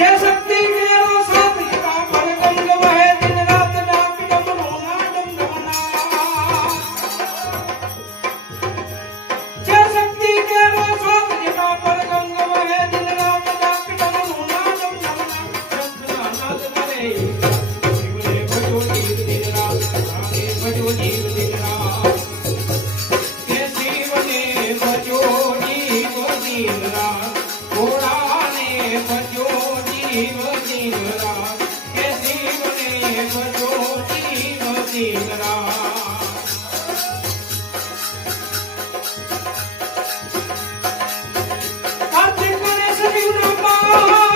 જે શક્તિ કેરો સાથ કા પરગંગ વહે દિન રાત ડાક ડમનો ના ડમના જે શક્તિ કેરો સાથ કા પરગંગ વહે દિન રાત ડાક ડમનો ના ડમના નાદ કરે જીવને ભજો જીવ દિન રાત આગે ભજો જીવ દિન રાત કે જીવને ભજો જીવ દિન રાત ઘોડાને ભજો જીવ દિન રાત કે જીવને ભજો જીવ દિન રાત કાર્તિક ગણેશ જીવનો પા